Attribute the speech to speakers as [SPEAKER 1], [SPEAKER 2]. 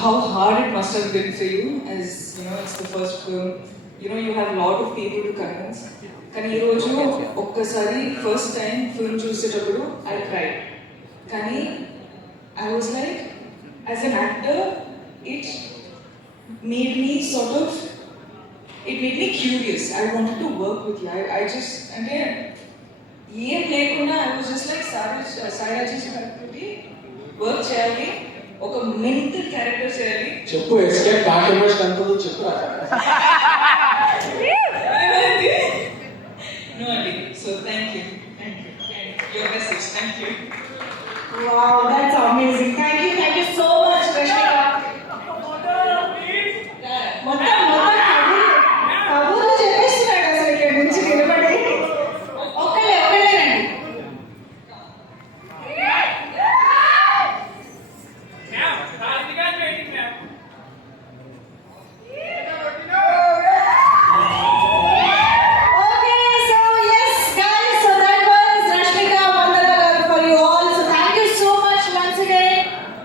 [SPEAKER 1] how hard it must have been for you as you know it's the first film you know you have a lot of people to convince కానీ ఈ రోజు ఒక్కసారి first time film చూసేటప్పుడు I cry కానీ I was like as an actor it made me sort of it made me curious I wanted to work with you I just అంటే ఏం లేకుండా I was just like సారా సారా చేసి work చేయాలి ఒక mental character చేయాలి
[SPEAKER 2] చెప్పు escape back emotion అంటుందో చెప్పు
[SPEAKER 1] no అండి so thank you thank you your message thank you
[SPEAKER 3] Wow,